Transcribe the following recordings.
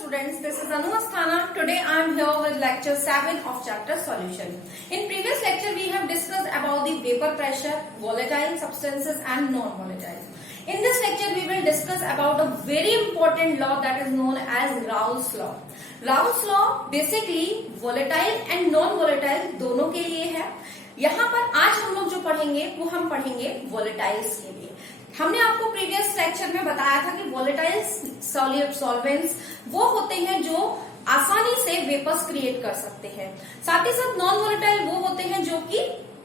students, this is Anu Asthana. Today I am here with lecture 7 of chapter solution. In previous lecture we have discussed about the vapor pressure, volatile substances and non-volatile. In this lecture we will discuss about a very important law that is known as Raoult's law. Raoult's law basically volatile and non-volatile दोनों के लिए है. यहाँ पर आज हम लोग जो पढ़ेंगे वो हम पढ़ेंगे volatiles के लिए. हमने आपको प्रीवियस लेक्चर में बताया था कि वोलेटाइल सॉल्वेंट्स वो होते हैं जो आसानी से वेपर्स क्रिएट कर सकते हैं. साथ ही साथ नॉन वोलेटाइल वो होते हैं जो कि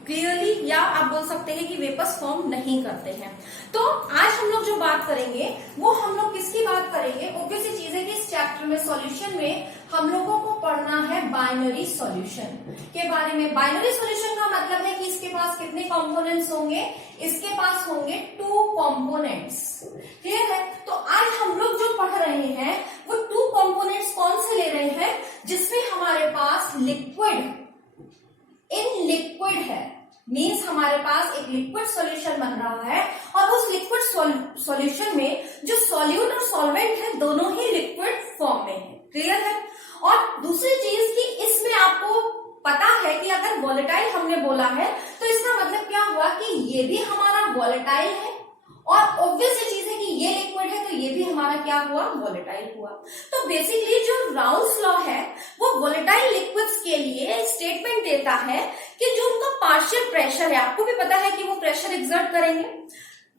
क्लियरली या आप बोल सकते हैं कि वेपर्स फॉर्म नहीं करते हैं. तो आज हम लोग जो बात करेंगे वो हम लोग किसकी बात करेंगे. ऑब्वियस सी चीज है कि इस चैप्टर में सॉल्यूशन में हम लोगों को पढ़ना है बाइनरी सॉल्यूशन के बारे में. बाइनरी सॉल्यूशन का मतलब है कि इसके पास कितने कंपोनेंट्स होंगे. इसके पास होंगे 2 कंपोनेंट्स. क्लियर है. तो आज हम लोग जो पढ़ रहे हैं वो 2 कंपोनेंट्स कौन से ले रहे हैं जिसमें हमारे पास लिक्विड इन लिक्विड है. मीन्स हमारे पास एक लिक्विड सॉल्यूशन बन रहा है और उस लिक्विड सॉल्यूशन में जो सॉल्यूट और सॉल्वेंट है दोनों ही लिक्विड फॉर्म में है. क्लियर है. और दूसरी चीज कि इसमें आपको पता है कि अगर वोलेटाइल हमने बोला है तो इसका मतलब क्या हुआ कि ये भी हमारा वोलेटाइल है और ऑब्वियस चीज है कि ये लिक्विड है तो ये भी हमारा क्या हुआ वोलेटाइल हुआ. तो बेसिकली जो राउल्स लॉ है वो वोलेटाइल लिक्विड्स के लिए स्टेटमेंट देता है कि जो उनका पार्शियल प्रेशर है, आपको भी पता है कि वो प्रेशर एक्सर्ट करेंगे,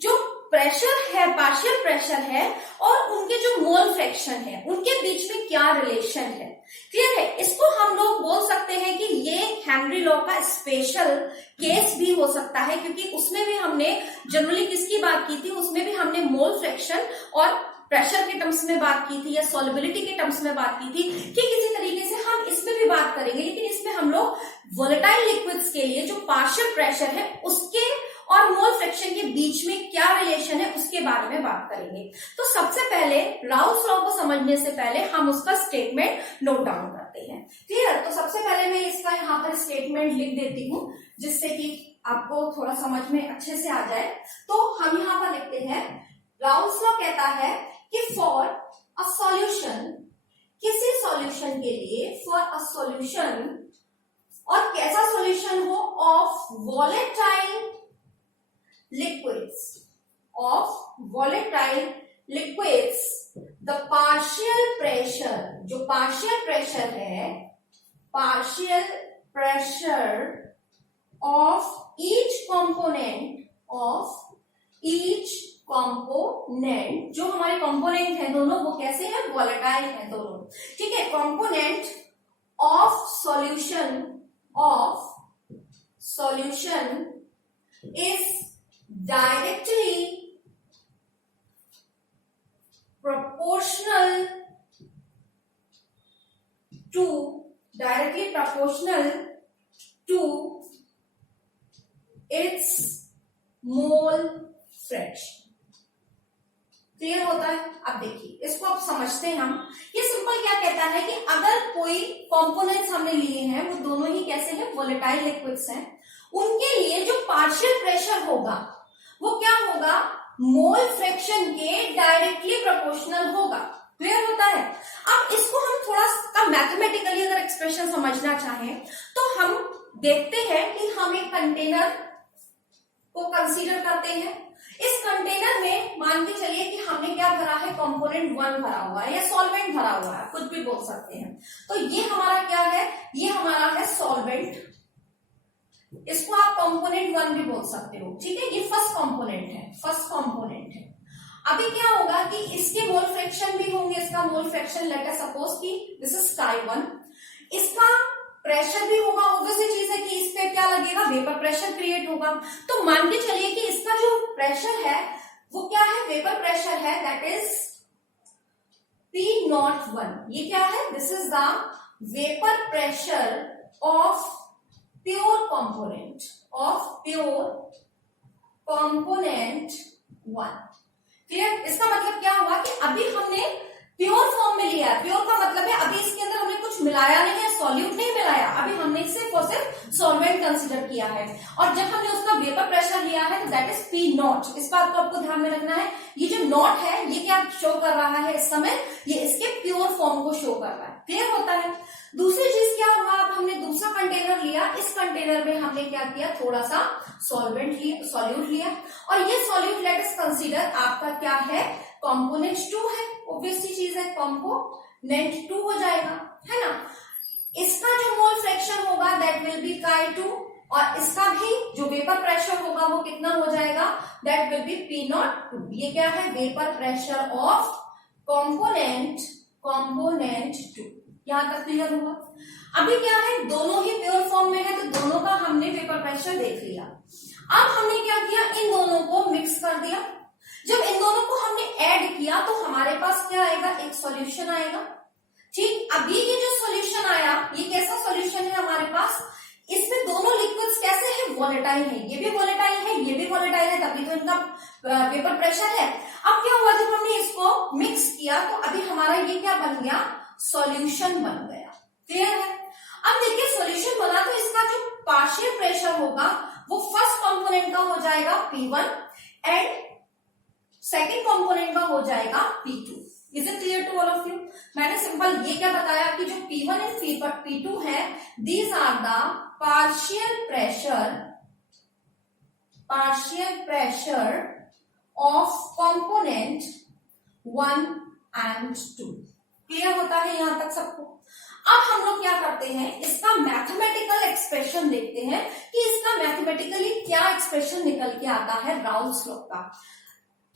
जो प्रेशर है पार्शियल प्रेशर है और उनके जो मोल फ्रैक्शन है उनके बीच में क्या रिलेशन है. क्लियर है. इसको हम लोग बोल सकते हैं कि ये हेनरी लॉ का स्पेशल केस भी हो सकता है क्योंकि उसमें भी हमने जनरली किसकी बात की थी, उसमें भी हमने मोल फ्रैक्शन और प्रेशर के टर्म्स में बात की थी या सॉल्युबिलिटी के टर्म्स में बात की थी कि किसी तरीके से हम इसमें भी बात करेंगे. लेकिन इसमें हम लोग वोलेटाइल लिक्विड्स के लिए जो पार्शियल प्रेशर है उसके और मोल फ्रैक्शन के बीच में क्या रिलेशन है उसके बारे में बात करेंगे. तो सबसे पहले राउल्स लॉ को समझने से पहले हम उसका स्टेटमेंट नोट डाउन करते हैं. क्लियर. तो सबसे पहले मैं इसका यहाँ पर स्टेटमेंट लिख देती हूँ जिससे कि आपको थोड़ा समझ में अच्छे से आ जाए. तो हम यहाँ पर लिखते हैं राउल्स लॉ कहता है कि फॉर अ सॉल्यूशन, किसी सॉल्यूशन के लिए, फॉर अ सॉल्यूशन, और कैसा सॉल्यूशन हो, of volatile liquids, of volatile liquids, the partial pressure, जो partial pressure है, partial pressure of each component, जो हमारे component है दोनों वो कैसे हैं, volatile है दोनों. ठीक है. component of solution is directly proportional to its mole fraction. Clear होता है. अब देखिए इसको आप समझते हैं. हम ये सिंपल क्या कहता है कि अगर कोई कंपोनेंट्स हमने लिए हैं वो दोनों ही कैसे हैं, वोलेटाइल लिक्विड्स हैं, उनके लिए जो पार्शियल प्रेशर होगा वो क्या होगा, मोल फ्रैक्शन के डायरेक्टली प्रोपोर्शनल होगा. क्लियर होता है. अब इसको हम थोड़ा सा मैथमेटिकली अगर एक्सप्रेशन समझना चाहें तो हम देखते हैं कि हम एक कंटेनर को कंसीडर करते हैं. इस कंटेनर में मान के चलिए कि हमने क्या भरा है, कंपोनेंट 1 भरा हुआ है या सॉल्वेंट भरा हुआ है, कुछ भी बोल सकते हैं. तो ये हमारा क्या है, ये हमारा है सॉल्वेंट. इसको आप कंपोनेंट 1 भी बोल सकते हो. ठीक है. ये फर्स्ट कंपोनेंट है. अभी क्या होगा कि इसके मोल फ्रैक्शन भी होंगे. इसका mole fraction late us suppose कि दिस इज Chi1. इसका प्रेशर भी होगा. ऑब्वियसली चीज है कि इस पे क्या लगेगा, वेपर प्रेशर क्रिएट होगा. तो मान के चलिए कि इसका जो प्रेशर है वो क्या है, वेपर प्रेशर है, दैट इज P01. ये क्या है, this is the vapour pressure of pure component 1. Clear. इसका मतलब क्या हुआ कि अभी हमने प्योर फॉर्म में लिया है. प्योर का मतलब है अभी इसके अंदर हमने कुछ मिलाया नहीं है, सॉल्यूट नहीं मिलाया, अभी हमने सिर्फ और सिर्फ सॉल्वेंट कंसीडर किया है. और जब हमने उसका वेपर प्रेशर लिया है तो दैट इज पी नॉट। इस बात को आपको ध्यान में रखना है। ये जो नॉट है ये क्या शो कर रहा है इस समय, ये इसके प्योर फॉर्म को शो कर रहा है। क्लियर होता है। दूसरी चीज क्या हुआ, अब हमने दूसरा कंटेनर लिया, इस कंटेनर में हमने क्या किया, थोड़ा सा सॉल्वेंट लिया, सॉल्यूट लिया, और ये सॉल्यूट लेट अस कंसीडर आपका क्या है, कंपोनेंट 2 है। ऑब्वियसली चीज है, कंपोनेंट 2 हो जाएगा, है ना। इसका जो मोल फ्रैक्शन होगा दैट विल बी Chi2, और इसका भी जो वेपर प्रेशर होगा वो कितना हो जाएगा, दैट विल बी P02। ये क्या है, वेपर प्रेशर ऑफ कंपोनेंट 2। यहां तक क्लियर हुआ। अभी क्या है, दोनों ही प्योर फॉर्म में है तो दोनों का हमने वेपर प्रेशर देख लिया। अब हमने क्या किया, इन दोनों को मिक्स कर दिया। जब इन दोनों को हमने ऐड किया तो हमारे पास क्या आएगा, एक सॉल्यूशन आएगा। ठीक, अभी ये जो सॉल्यूशन आया ये कैसा सॉल्यूशन है हमारे पास, इसमें दोनों लिक्विड्स कैसे हैं, वॉलेटाइल है। ये भी वॉलेटाइल है, ये भी वॉलेटाइल है, तभी तो इनका वेपर प्रेशर है। अब क्या हुआ, जब हमने इसको मिक्स किया तो अभी हमारा ये क्या बन गया, सॉल्यूशन बन गया। क्लियर है। अब देखिए सॉल्यूशन बना तो इसका जो पार्शियल प्रेशर होगा वो फर्स्ट कंपोनेंट का हो जाएगा P1 एंड सेकेंड कंपोनेंट का हो जाएगा P2। Is it clear to all of you. मैंने सिंपल ये क्या बताया कि जो P1 एंड P2 है, these are the partial pressure of component 1 and 2। Clear होता है यहां तक सबको। अब हम लोग क्या करते हैं, इसका मैथमेटिकल एक्सप्रेशन देखते हैं कि इसका मैथमेटिकली क्या एक्सप्रेशन निकल के आता है राउल्स लॉ का।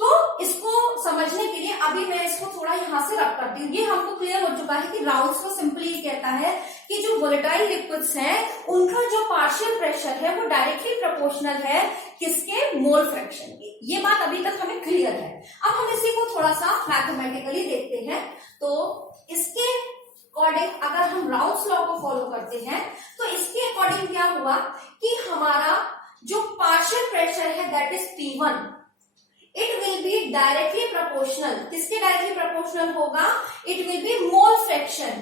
तो इसको समझने के लिए अभी मैं इसको थोड़ा यहां से रख करती हूँ। ये हमको क्लियर हो चुका है कि राउल्स लॉ सिंपली ये कहता है कि जो वोलेटाइल लिक्विड्स हैं उनका जो पार्शियल प्रेशर है वो डायरेक्टली प्रोपोर्शनल है किसके, मोल फ्रैक्शन के। ये बात अभी तक हमें क्लियर है। अब हम इसी को थोड़ा सा मैथमेटिकली देखते हैं। तो इसके अकॉर्डिंग अगर हम राउल्स लॉ को फॉलो करते हैं तो इसके अकॉर्डिंग क्या हुआ कि हमारा जो पार्शियल प्रेशर है that is P1, it will be directly proportional. किसके डायरेक्टली प्रोपोर्शनल होगा, it will be mole fraction.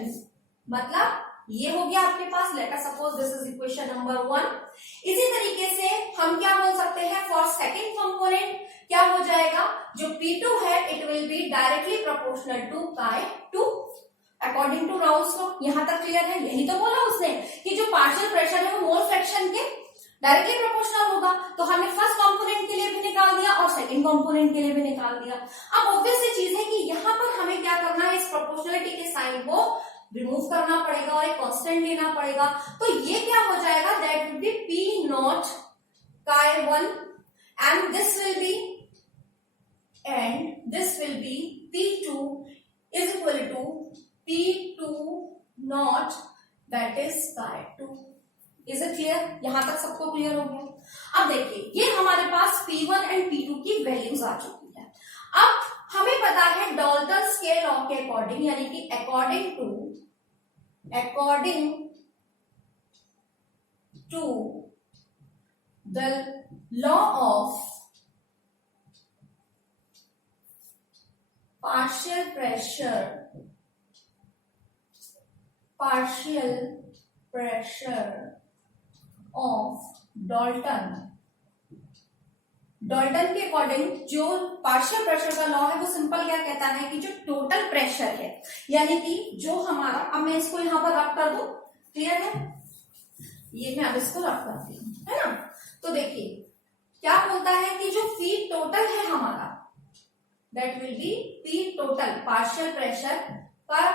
मतलब ये हो गया आपके पास, let us suppose this is equation number 1। इसी तरीके से हम क्या बोल सकते हैं, फॉर सेकेंड कंपोनेंट क्या हो जाएगा, जो P2 है it will be directly proportional to Chi2 according to Raoult's law. यहां तक क्लियर है। यही तो बोला उसने कि जो पार्शियल प्रेशर है वो मोल फ्रैक्शन के डायरेक्टली प्रोपोर्शनल होगा। तो हमने फर्स्ट कंपोनेंट के लिए भी निकाल दिया और सेकंड कंपोनेंट के लिए भी निकाल दिया। अब ऑब्वियसली चीज है कि यहाँ पर हमें क्या करना है, इस प्रोपोर्शनलिटी के साइन को रिमूव करना पड़ेगा और एक कांस्टेंट लेना पड़ेगा। तो ये क्या हो जाएगा, that will B P0 Chi1 and this will B P2 is equal to P2 not that is Chi2। Is it clear. यहां तक सबको क्लियर हो गया। अब देखिए ये हमारे पास P1 एंड P2 की वैल्यूज आ चुकी है। अब हमें पता है डाल्टन स्केल लॉ के अकॉर्डिंग, यानी कि according to the law of partial pressure of Dalton के अकॉर्डिंग जो पार्शियल प्रेशर का लॉ है वो सिंपल क्या कहता है कि जो टोटल प्रेशर है, यानी कि जो हमारा, अब मैं इसको यहां पर रख कर दूं, क्लियर है, ये मैं अब इसको रख करती हूँ, है ना। तो देखिए क्या बोलता है कि जो P टोटल है हमारा that will be P total partial pressure पर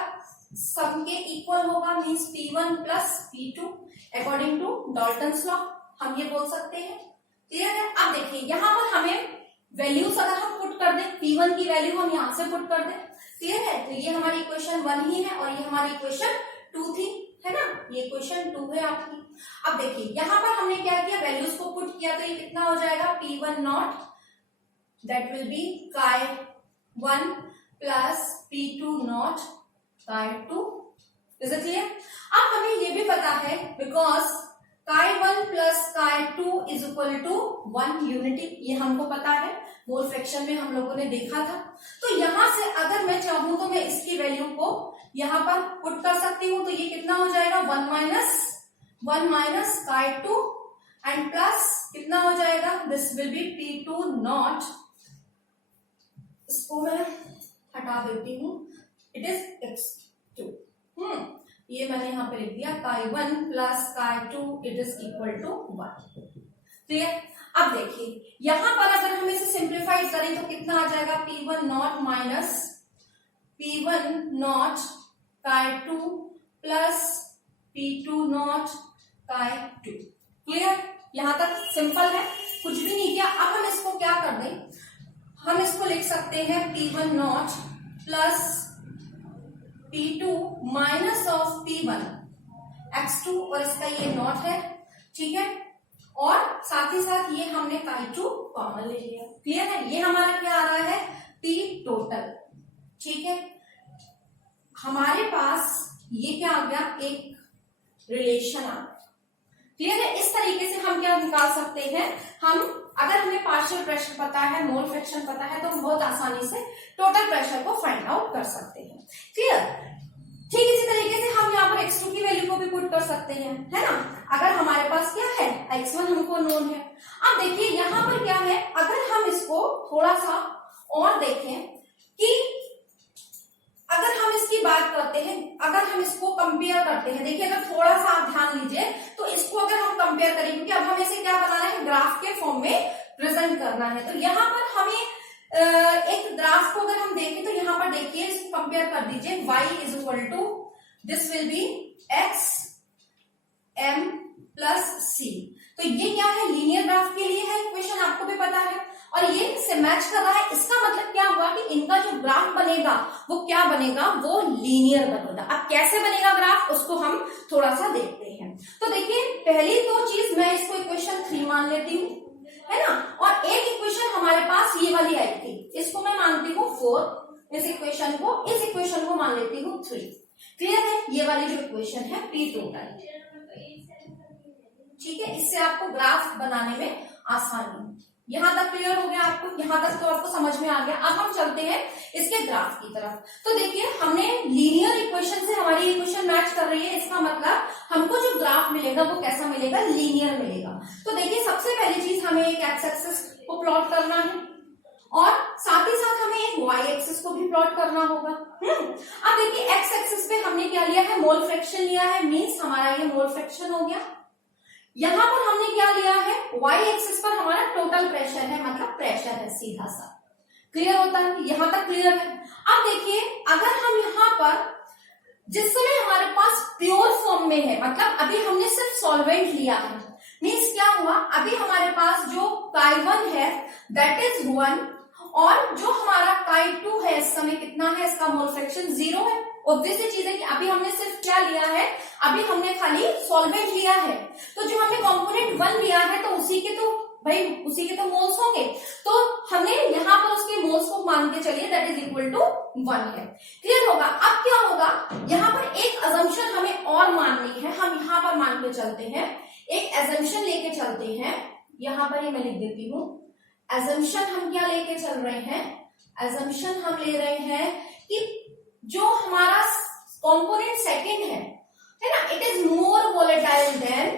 सम के इक्वल होगा, means P1 plus P2 according to Dalton's law हम ये बोल सकते हैं। क्लियर है। अब देखिए यहाँ पर हमें वैल्यूज अगर हम पुट कर दें, P1 की वैल्यू हम यहाँ से पुट कर दें, क्लियर है। तो ये हमारी इक्वेशन 1 ही है और ये हमारी इक्वेशन 2 थी, है ना, ये इक्वेशन 2 है आपकी। अब देखिए यहाँ पर हमने क्या किया, वैल्यूज को पुट किया तो ये कितना हो जाएगा, P1 naught that will be Chi1 plus P2 naught Chi2। Is it clear. अब हमें ये भी पता है because Chi1 plus Chi2 is equal to 1 unity, ये हमको पता है, मोल फ्रैक्शन में हम लोगों ने देखा था। तो यहां से अगर मैं चाहूं तो मैं इसकी वैल्यू को यहां पर पुट कर सकती हूं, तो ये कितना हो जाएगा, 1 माइनस Chi2 एंड प्लस कितना हो जाएगा, this will B P2 not, इसको मैं हटा देती हूँ, इट इज x2। ये मैंने यहाँ पे लिख दिया chi1 plus chi2 it is equal to 1। Clear. अब देखिए यहां पर अगर हम इसे सिंप्लीफाई करें तो कितना आ जाएगा, P1 not minus P1 not chi2 plus P2 naught chi2। Clear, यहां तक सिंपल है, कुछ भी नहीं किया। अब हम इसको क्या कर दें, हम इसको लिख सकते हैं P1 not plus P2 minus of P1 x2 और इसका ये नॉट है, ठीक है, और साथ ही साथ ये हमने chi2 कॉमन ले लिया। क्लियर है, ये हमारा क्या आ रहा है, P टोटल। ठीक है, हमारे पास ये क्या आ गया, एक रिलेशन आ गया। क्लियर है, इस तरीके से हम क्या निकाल सकते हैं, हम अगर हमें पार्शियल प्रेशर पता है, मोल फ्रैक्शन पता है, तो हम बहुत आसानी से टोटल प्रेशर को फाइंड आउट कर सकते हैं। क्लियर, ठीक इसी तरीके से हम यहाँ पर x2 की वैल्यू को भी पुट कर सकते हैं, है ना। अगर हमारे पास क्या है, x1 हमको नोन है। अब देखिए यहाँ पर क्या है, अगर हम इसको थोड़ा सा और देखें कि अगर हम इसकी बात करते हैं, अगर हम इसको कंपेयर करते हैं, देखिए अगर थोड़ा सा आप ध्यान लीजिए तो इसको अगर हम कंपेयर करें, क्योंकि अब हमें इसे क्या बनाना है, ग्राफ के फॉर्म में प्रेजेंट करना है। तो यहाँ पर हमें एक ग्राफ को अगर हम देखें तो यहाँ पर देखिए इसको कंपेयर कर दीजिए, y is equal to this will be x m plus c। तो ये क्या है, लीनियर ग्राफ के लिए है इक्वेशन, आपको भी पता है, और ये से मैच कर रहा है। इसका मतलब क्या हुआ कि इनका जो ग्राफ बनेगा वो क्या बनेगा, वो लीनियर बनेगा। अब कैसे बनेगा ग्राफ, उसको हम थोड़ा सा देखते हैं। तो देखिए पहली दो चीज मैं इसको इक्वेशन 3 मान लेती हूँ, है ना, और एक इक्वेशन हमारे पास ये वाली आई थी, इसको मैं मानती हूँ 4, इस इक्वेशन को मान लेती हूँ 3। क्लियर है, ये वाली जो इक्वेशन है P टोटल, ठीक है, इससे आपको ग्राफ बनाने में आसानी। यहां तक क्लियर हो गया आपको, यहां तक तो आपको समझ में आ गया। अब हम चलते हैं इसके ग्राफ की तरफ। तो देखिए हमने लीनियर इक्वेशन से हमारी इक्वेशन मैच कर रही है, इसका मतलब हमको जो ग्राफ मिलेगा वो कैसा मिलेगा, लीनियर मिलेगा। तो देखिए सबसे पहली चीज हमें एक एक्स एक्सिस को प्लॉट करना है और साथ ही साथ हमें एक वाई एक्सिस को भी प्लॉट करना होगा। अब देखिए एक्स एक्सिस पे हमने क्या लिया है, मोल फ्रैक्शन लिया है, मीन्स हमारा ये मोल फ्रैक्शन हो गया। यहां पर हमने क्या लिया है, वाई एक्सिस पर हमारा टोटल प्रेशर है, मतलब प्रेशर है सीधा सा। क्लियर होता है, यहां तक क्लियर है। अब देखिए अगर हम यहां पर जिस समय हमारे पास प्योर फॉर्म में है, मतलब अभी हमने सिर्फ सॉल्वेंट लिया है, मीन्स क्या हुआ, अभी हमारे पास जो chi1 है दैट इज 1 और जो हमारा chi2 है इस समय कितना है, इसका मोल फ्रैक्शन 0 है। ऑब्वियस चीज है कि अभी हमने सिर्फ क्या लिया है, अभी हमने खाली सॉल्वेंट लिया है, तो जो हमने कंपोनेंट 1 लिया है तो उसी के तो मोल्स होंगे, तो हमने यहाँ पर उसके मोल्स को मान के चलिए दैट इज इक्वल टू 1 है। क्लियर होगा। अब क्या होगा, यहाँ पर एक अजम्पशन हमें और माननी है, हम यहाँ पर मान के चलते हैं, एक एजम्पशन लेके चलते हैं, यहाँ पर ही मैं लिख देती हूँ। एजम्पशन हम क्या लेके चल रहे हैं, एजम्पशन हम ले रहे हैं कि जो हमारा कंपोनेंट सेकंड है ना, it is more volatile than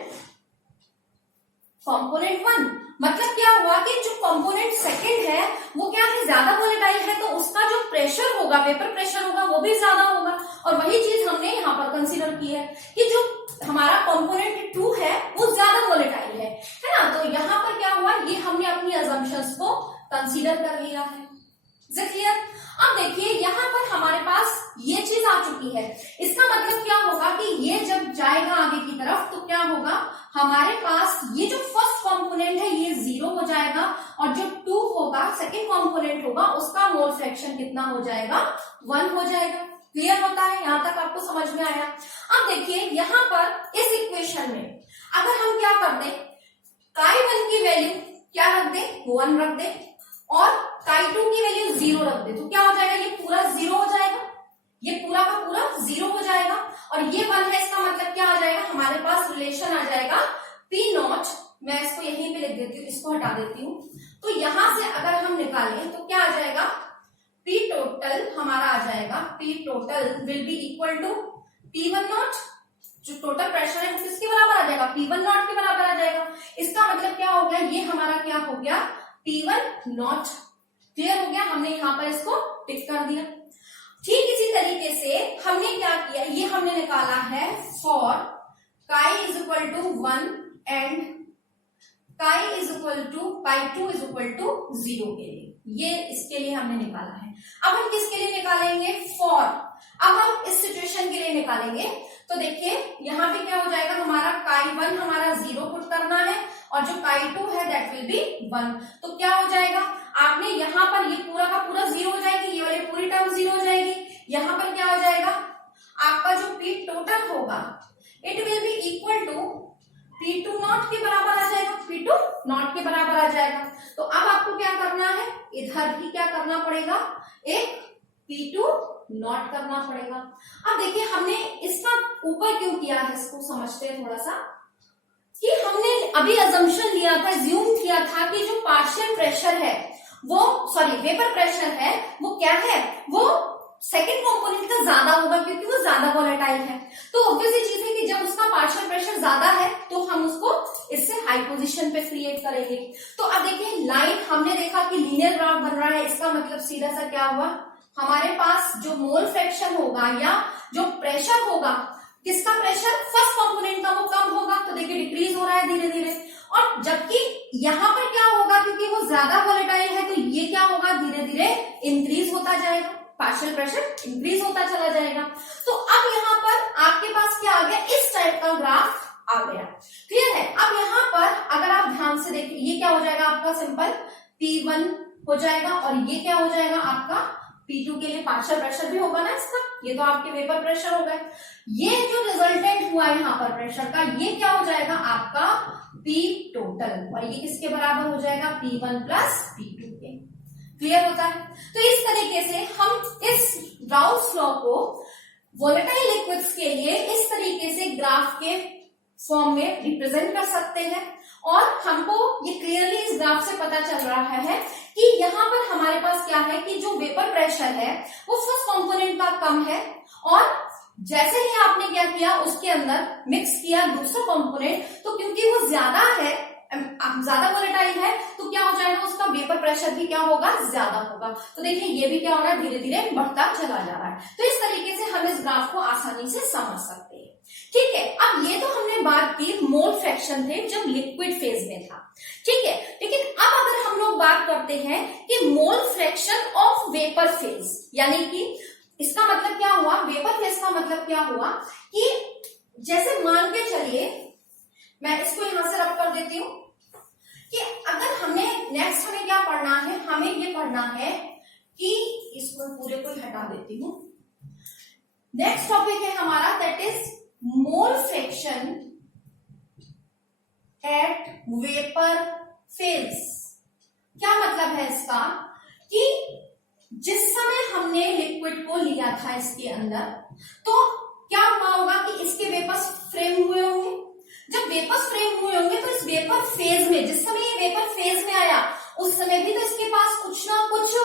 component 1। मतलब क्या हुआ कि जो कंपोनेंट सेकंड है वो क्या है, ज्यादा वोलेटाइल है, तो उसका जो प्रेशर होगा, वेपर प्रेशर होगा, वो भी ज्यादा होगा। और वही चीज हमने यहाँ पर कंसीडर की है कि जो हमारा कंपोनेंट 2 है वो ज्यादा वोलेटाइल है ना। तो यहाँ पर क्या हुआ, ये हमने अपनी अजम्पशंस को कंसीडर कर लिया है। क्लियर। अब देखिए यहाँ पर हमारे पास ये चीज आ चुकी है, इसका मतलब क्या होगा कि ये जब जाएगा आगे की तरफ तो क्या होगा, हमारे पास ये जो फर्स्ट कंपोनेंट है ये 0 हो जाएगा और जो 2 होगा, सेकंड कंपोनेंट होगा, उसका मोल फ्रैक्शन कितना हो जाएगा, 1 हो जाएगा। क्लियर होता है, यहां तक आपको समझ में आया। अब देखिए यहाँ पर इस इक्वेशन में अगर हम क्या कर दें, chi1 की वैल्यू क्या रख दे, 1 रख दे और chi2 की वैल्यू 0 रख दे, तो क्या हो जाएगा, ये पूरा 0 हो जाएगा, ये पूरा का पूरा 0 हो जाएगा और ये 1 है, इसका मतलब क्या आ जाएगा, हमारे पास रिलेशन आ जाएगा P नॉट। मैं इसको यहीं पे लिख देती हूँ, इसको हटा देती हूँ। तो यहां से अगर हम निकालें तो क्या आ जाएगा, P टोटल हमारा आ जाएगा, P total will be equal to P1 naught, जो टोटल प्रेशर है वो किसके बराबर आ जाएगा, P1 नॉट के बराबर आ जाएगा। इसका मतलब क्या हो गया, ये हमारा क्या हो गया, P1 नॉट। क्लियर हो गया, हमने यहाँ पर इसको टिक कर दिया। ठीक इसी तरीके से हमने क्या किया, ये हमने निकाला है for chi is equal to 1 and chi is equal to chi is equal to 0 के लिए, ये इसके लिए हमने निकाला है। अब हम किसके लिए निकालेंगे, फॉर, अब हम इस सिचुएशन के लिए निकालेंगे। तो देखिए यहाँ पे क्या हो जाएगा, हमारा काई1 हमारा 0 पुट करना है और जो काई2 है दैट विल बी 1। तो क्या हो जाएगा, आपने यहाँ पर ये पूरा का पूरा 0 हो जाएगी, ये वाली पूरी टर्म 0 हो जाएगी। यहाँ पर क्या हो जाएगा, आपका जो P टोटल होगा it will be equal to P2 naught के बराबर आ जाएगा, P2 नॉट के बराबर आ जाएगा। तो अब आपको क्या करना है, इधर भी क्या करना पड़ेगा, एक P2 नॉट करना पड़ेगा। अब देखिए हमने इसका ऊपर क्यों किया है, इसको समझते हैं थोड़ा सा, कि हमने अभी अजम्पशन लिया था, ज्यूम किया था कि जो पार्शियल प्रेशर है वो, सॉरी वेपर प्रेशर है वो क्या है, वो सेकेंड कंपोनेंट का ज्यादा होगा क्योंकि वो ज्यादा वोलेटाइल है। तो ऑब्वियसली चीज है कि जब उसका पार्शियल प्रेशर ज्यादा है तो हम उसको इससे हाई पोजीशन पे क्रिएट करेंगे। तो अब देखिए लाइन हमने देखा कि लीनियर ग्राफ बन रहा है, इसका मतलब सीधा सा क्या हुआ, हमारे पास जो मोल फ्रैक्शन होगा या जो प्रेशर होगा, किसका प्रेशर, फर्स्ट कंपोनेंट का, वो कम होगा। तो देखिए डिक्रीज हो रहा है धीरे धीरे, और जबकि यहाँ पर क्या होगा, क्योंकि वो ज्यादा वोलेटाइल है तो ये क्या होगा, धीरे धीरे इंक्रीज होता जाएगा, पार्शियल प्रेशर इंक्रीज होता चला जाएगा। तो अब यहाँ पर आपके पास क्या आ गया, इस टाइप का ग्राफ आ गया। क्लियर है। अब यहाँ पर अगर आप ध्यान से देखिए, ये क्या हो जाएगा आपका, सिंपल P1 हो जाएगा, और ये क्या हो जाएगा आपका P2 के लिए पार्शियल प्रेशर भी होगा ना इसका, ये तो आपके वेपर प्रेशर हो गए। ये जो रिजल्टेंट हुआ यहाँ पर प्रेशर का, ये क्या हो जाएगा आपका P टोटल, और ये किसके बराबर हो जाएगा, P1 प्लस P2 के। क्लियर होता है। तो इस तरीके से हम इस राउल्स लॉ को वोलेटाइल लिक्विड्स के लिए इस तरीके से ग्राफ के फॉर्म में रिप्रेजेंट कर सकते हैं, और हमको ये क्लियरली इस ग्राफ से पता चल रहा है कि यहाँ पर हमारे पास क्या है कि जो वेपर प्रेशर है वो फर्स्ट कंपोनेंट का कम है, और जैसे ही आपने क्या किया उसके अंदर मिक्स किया दूसरा कंपोनेंट, तो क्योंकि वो ज्यादा है, ज्यादा वोलेटाइल है, तो क्या हो जाएगा, उसका वेपर प्रेशर भी क्या होगा, ज्यादा होगा। तो देखिए ये भी क्या हो रहा है, धीरे धीरे बढ़ता चला जा रहा है। तो इस तरीके से हम इस ग्राफ को आसानी से समझ सकते हैं। ठीक है। अब ये तो हमने बात की मोल फ्रैक्शन थे जब लिक्विड फेज में था, ठीक है। लेकिन अब अगर हम लोग बात करते हैं कि mole fraction of vapour phase, यानी कि इसका मतलब क्या हुआ, वेपर फेज का मतलब क्या हुआ कि जैसे मान के चलिए, मैं इसको यहां से रब कर देती हूं कि अगर हमें नेक्स्ट हमें क्या पढ़ना है, हमें ये पढ़ना है कि इसको पूरे को हटा देती हूं। नेक्स्ट टॉपिक है हमारा that is mole fraction at vapour phase. क्या मतलब है इसका कि जिस समय हमने लिक्विड को लिया था इसके अंदर, तो क्या हुआ होगा कि इसके वेपर्स फ्रेम हुए होंगे। जब वेपर्स फ्रेम हुए होंगे तो इस वेपर फेज में, जिस समय ये वेपर फेज में आया उस समय भी तो इसके पास कुछ ना कुछ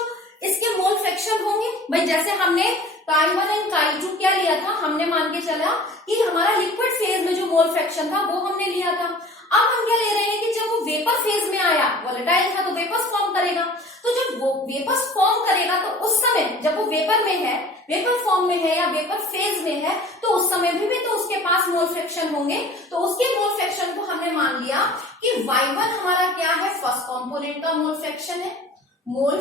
इसके मोल फ्रैक्शन होंगे। भाई जैसे हमने काई1 एंड काई2 क्या लिया था, हमने मान के चला कि हमारा लिक्विड फेज में जो मोल फ्रैक्शन था वो हमने लिया था। अब हम क्या ले रहे हैं कि जब वो वेपर फेज में आया, वोलेटाइल था तो वेपर्स फॉर्म करेगा, तो जब वो वेपर्स फॉर्म करेगा तो उस समय जब वो वेपर में है, वेपर फॉर्म में है या वेपर फेज में है, तो उस समय भी तो उसके पास मोल फ्रैक्शन होंगे। तो उसके मोल फ्रैक्शन को हमने मान लिया कि y1 हमारा क्या है, फर्स्ट कंपोनेंट का मोल फ्रैक्शन है, mole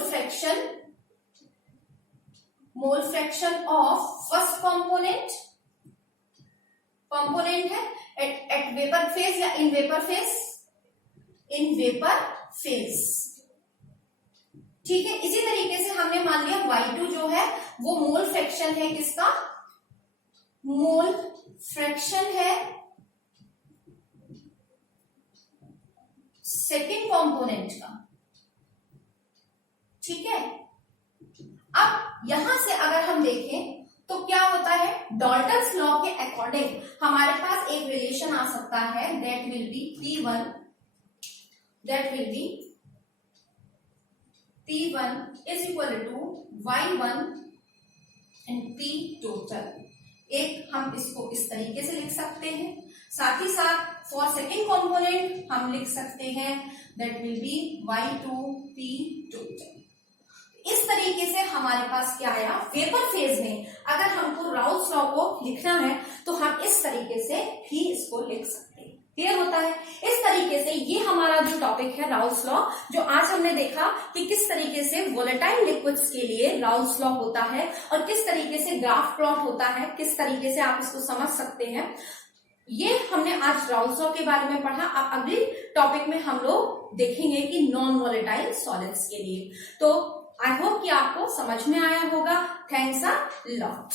fraction of first component है एट वेपर फेज या इन वेपर फेज, ठीक है। इसी तरीके से हमने मान लिया y2 जो है वो मोल फ्रैक्शन है, किसका, मोल फ्रैक्शन है सेकेंड कंपोनेंट का, ठीक है। अब यहां से अगर हम देखें तो क्या होता है, डॉल्टन्स लॉ के अकॉर्डिंग हमारे पास एक रिलेशन आ सकता है that will B P1 is equal to y1 and P total एक हम इसको इस तरीके से लिख सकते हैं, साथ ही साथ फॉर सेकेंड कंपोनेंट हम लिख सकते हैं दैट विल बी Y2P2। इस तरीके से हमारे पास क्या आया, वेपर फेज में अगर हमको राउल्स लॉ को लिखना है तो हम इस तरीके से भी इसको लिख सकते हैं। क्लियर होता है? इस तरीके से ये हमारा जो टॉपिक है राउल्स लॉ, जो आज हमने देखा कि किस तरीके से वोलेटाइल लिक्विड्स के लिए राउल्स लॉ होता है और किस तरीके से ग्राफ प्लॉट होता है, किस तरीके से आप इसको समझ सकते हैं, ये हमने आज राउल्स लॉ के बारे में पढ़ा। अब अगले टॉपिक में हम लोग देखेंगे कि नॉन वोलेटाइल सॉलिड्स के लिए। तो आई होप कि आपको समझ में आया होगा। Thanks a lot.